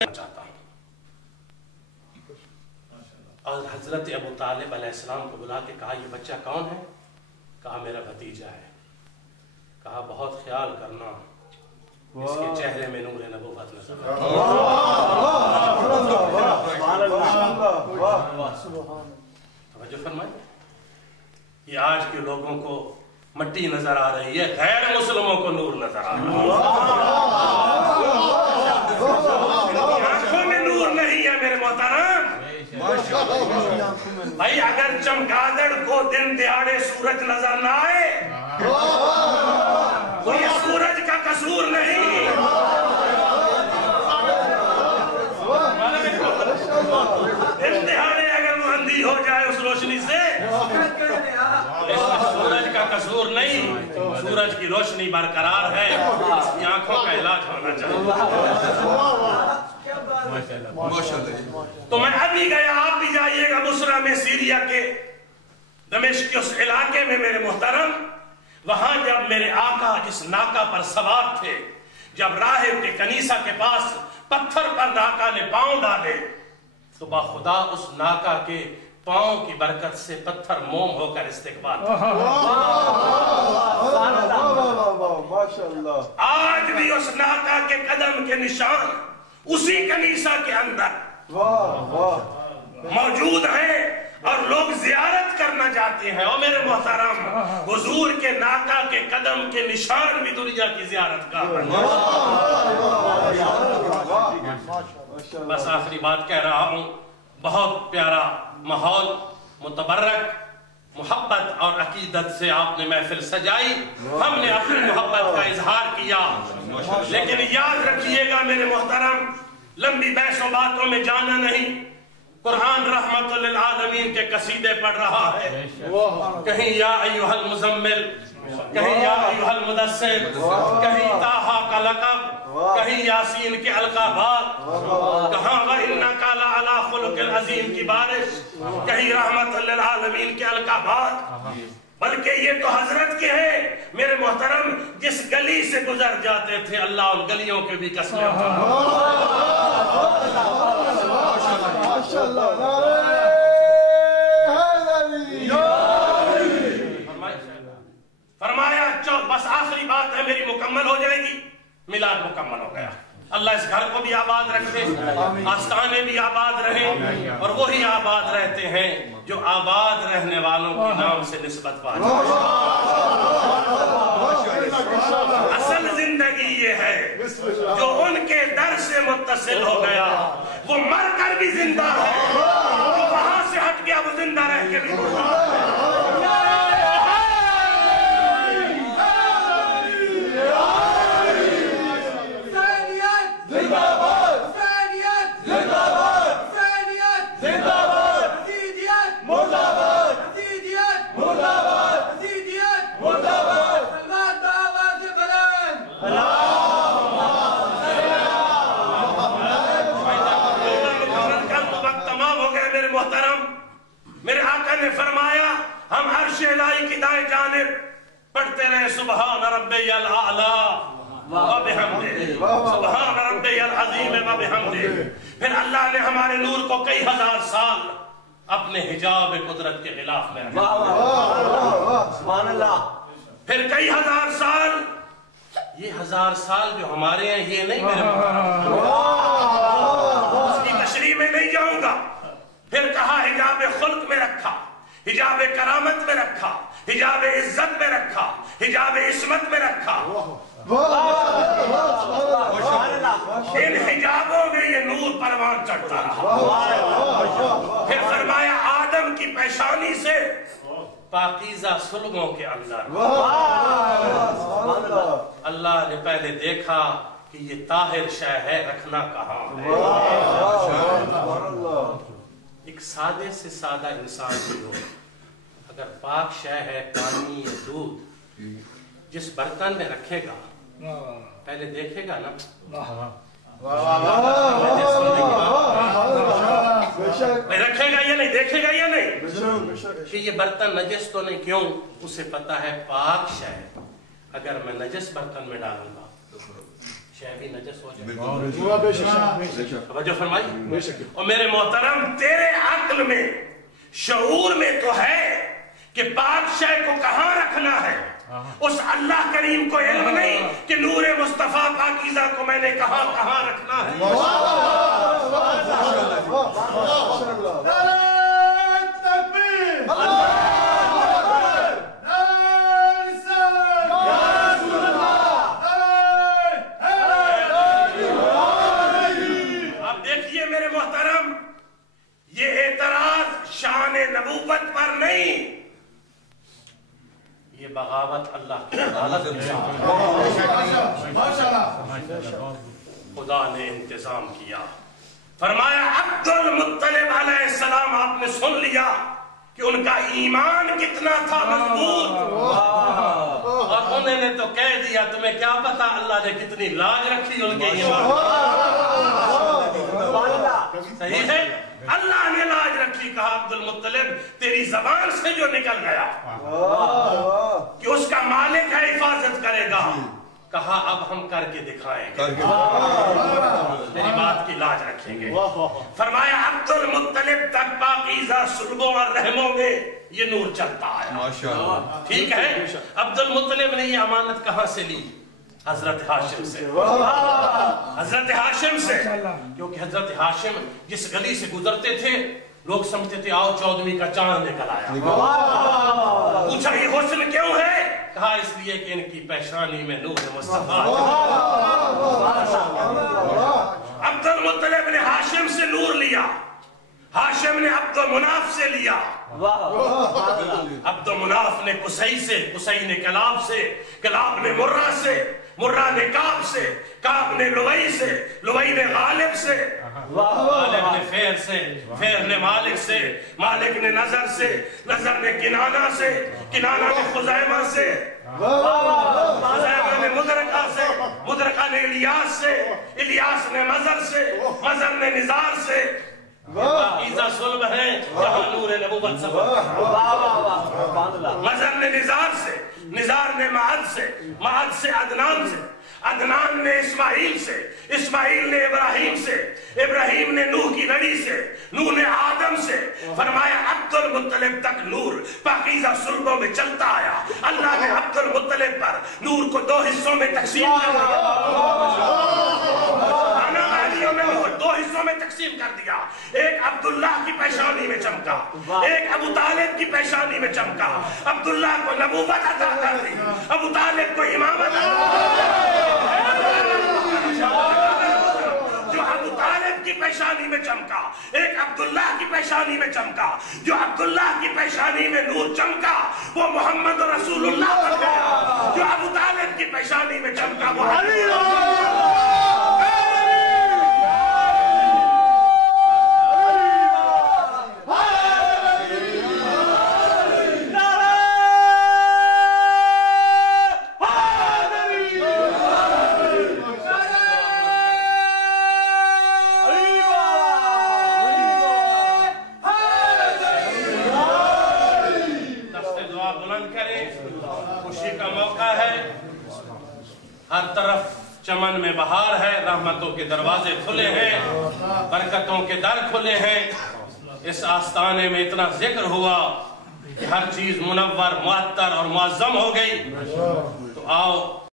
چاہتا ہوں اور حضرت ابو طالب علیہ السلام کو بلا کے کہا یہ بچہ کون ہے؟ کہا میرا بھتیجا ہے۔ کہا بہت خیال کرنا اس کے چہرے میں نور نبوت نظر توجہ فرمائیں، یہ آج کے لوگوں کو مٹی نظر آ رہی ہے، غیر مسلموں کو نور نظر آ رہا ہے۔ آنکھوں میں نور نہیں ہے میرے محترم۔ بھائی اگر چمگادڑ کو دن دیہاڑے سورج نظر نہ آئے تو یہ سورج کا قصور نہیں، دن دیہاڑے اگر وہ اندھی ہو جائے اس روشنی سے سورج کا قصور نہیں، سورج کی روشنی برقرار ہے، اس کی آنکھوں کا علاج ہونا چاہیے۔ تو میں ابھی گیا، آپ بھی جائیے گا بصرہ میں، سیریا کے دمشق کے اس علاقے میں میرے محترم، وہاں جب میرے آقا اس ناکہ پر سوار تھے، جب راہب کے کنیسہ کے پاس پتھر پر ناکہ نے پاؤں ڈالے تو باخدا اس ناکہ کے پاؤں کی برکت سے پتھر موم ہو کر استقبال۔ آج بھی اس ناکہ کے قدم کے نشان اسی کنیسہ کے اندر موجود ہیں اور لوگ زیارت کرنا جاتے ہیں۔ اور میرے محترم، حضور کے ناکہ کے قدم کے نشان بھی دنیا کی زیارت کا۔ بس آخری بات کہہ رہا ہوں، بہت پیارا ماحول، متبرک محبت اور عقیدت سے آپ نے محفل سجائی، ہم نے اپنی محبت کا اظہار کیا، لیکن یاد رکھیے گا میرے محترم، لمبی بحث و باتوں میں جانا نہیں۔ قرآن رحمت للعالمین کے قصیدے پڑھ رہا ہے، کہیں یا ایوہ المزمل، کہیں یا ایوہ المدثر، کہیں طٰہٰ کا لقب، کہیں یاسین کے القابات، کہاں وَإِنَّكَ لَعَلَىٰ خُلُقٍ عَظِيمٍ کی بارش، کہیں رحمت للعالمین کے القابات، بلکہ یہ تو حضرت کے ہیں میرے محترم، جس گلی سے گزر جاتے تھے اللہ ان گلیوں کے بھی قسمیں اٹھا۔ فرمایا بس آخری بات ہے میری، مکمل ہو جائے گی، میلاد مکمل ہو گیا۔ اللہ اس گھر کو بھی آباد رکھے، آستانے بھی آباد رہیں، اور وہی آباد رہتے ہیں جو آباد رہنے والوں کے نام سے نسبت پائے۔ اصل زندگی یہ ہے جو ان کے در سے متصل ہو گیا، وہ مر کر بھی زندہ ہے، جو وہاں سے ہٹ گیا وہ زندہ رہ کے بھی زندہ ہے۔ میرے آقا نے فرمایا ہم عرش الہی کی دائیں جانب پڑھتے رہے سبحان ربی الاعلیٰ وبحمدہ، سبحان ربی العظیم وبحمدہ۔ پھر اللہ نے ہمارے نور کو کئی ہزار سال اپنے حجاب قدرت کے خلاف میں رکھا، پھر کئی ہزار سال، یہ ہزار سال جو ہمارے ہیں یہ نہیں میرے اس کی تشریح میں نہیں جاؤں گا۔ پھر کہا حجاب خلق میں رکھا، حجاب کرامت میں رکھا، حجاب عزت میں رکھا، حجاب عصمت میں رکھا۔ ان حجابوں میں یہ نور پروان چڑھتا رہا۔ پھر فرمایا آدم کی پیشانی سے پاکیزہ سلگوں کے اندر اللہ نے پہلے دیکھا کہ یہ طاہر شے ہے، رکھنا کہاں ہے۔ ایک سادے سے سادہ انسان بھی ہو، اگر پاک شے ہے پانی یا دودھ، جس برتن میں رکھے گا پہلے دیکھے گا نا، رکھے گا یا نہیں، دیکھے گا یا نہیں کہ یہ برتن نجس تو نہیں، کیوں؟ اسے پتا ہے پاک شے، اگر میں نجس برتن میں ڈالوں گا شہوی نجس ہو جائے. توجہ فرمائی. اور میرے محترم تیرے عقل میں شعور میں تو ہے کہ پاک شے کو کہاں رکھنا ہے. اس اللہ کریم کو علم نہیں کہ نور مصطفیٰ پاکیزہ کو میں نے کہاں کہاں رکھنا ہے. اب دیکھیے میرے محترم یہ اعتراض شان نبوت پر نہیں، یہ بغاوت اللہ کی عدالت میں. خدا نے انتظام کیا. فرمایا عبد المطلب علیہ السلام آپ نے سن لیا کہ ان کا ایمان کتنا تھا مضبوط، اور انہوں نے تو کہہ دیا تمہیں کیا پتا اللہ نے کتنی لاج رکھی ان کے ایمان. صحیح ہے، اللہ نے لاج رکھی. کہا عبد المطلب تیری زبان سے جو نکل گیا کہ اس کا مالک ہے حفاظت کرے گا، کہا اب ہم کر کے دکھائیں گے، میری بات کی لاج رکھیں گے. فرمایا عبد المطلب تک پاکیزہ صلبوں اور رحموں میں یہ نور چلتا ہے. ٹھیک ہے، عبد المطلب نے یہ امانت کہاں سے لی؟ حضرت ہاشم سے. حضرت ہاشم سے، کیونکہ حضرت ہاشم جس گلی سے گزرتے تھے لوگ سمجھتے تھے آؤ 14ویں کا چاند نکل آیا. پوچھا یہ حسن کیوں ہے؟ کہا اس لیے کہ ان کی پیشانی میں نور مصطفیٰ. عبد المطلب نے ہاشم سے نور لیا، ہاشم نے عبد المناف سے لیا، عبد المناف نے قصی سے، قصی نے کلاب سے، کلاب نے مرہ سے، مرہ نے کعب سے، کعب نے لوئی سے، لوئی نے غالب سے، غالب نے فیر سے، فیر نے مالک سے، مالک نے نظر سے، نظر نے کنانہ سے، کنانہ نے خزیمہ سے، خزیمہ نے مدرکہ سے، مدرکہ نے الیاس سے، الیاس نے مزر سے، مزر نے نزار سے. پاکیزہ صلب ہے جہاں نور نبوت سفر. مزر نے نزار سے، نزار نے معد سے، معد سے عدنان سے، عدنان نے اسماعیل سے، اسماعیل نے ابراہیم سے، ابراہیم نے نوح کی لڑی سے، نوح نے آدم سے. فرمایا عبد المطلب تک نور پاکیزہ صلبوں میں چلتا آیا. اللہ نے عبد المطلب پر نور کو 2 حصوں میں تقسیم کر دیا، دو حصوں میں تقسیم کر دیا. ایک عبداللہ کی پیشانی میں چمکا، ایک ابو طالب کی پیشانی میں چمکا. عبداللہ کو نبوت عطا کر دی، ابو طالب کو امامت عطا جو ابو طالب کی پیشانی میں چمکا، ایک عبداللہ کی پیشانی میں چمکا. جو عبداللہ کی پیشانی میں نور چمکا وہ محمد رسول اللہ بن گیا. جو ابو طالب کی پیشانی میں چمکا وہ علی. ہر طرف چمن میں بہار ہے، رحمتوں کے دروازے کھلے ہیں، برکتوں کے در کھلے ہیں. اس آستانے میں اتنا ذکر ہوا کہ ہر چیز منور، معطر اور معظم ہو گئی. تو آؤ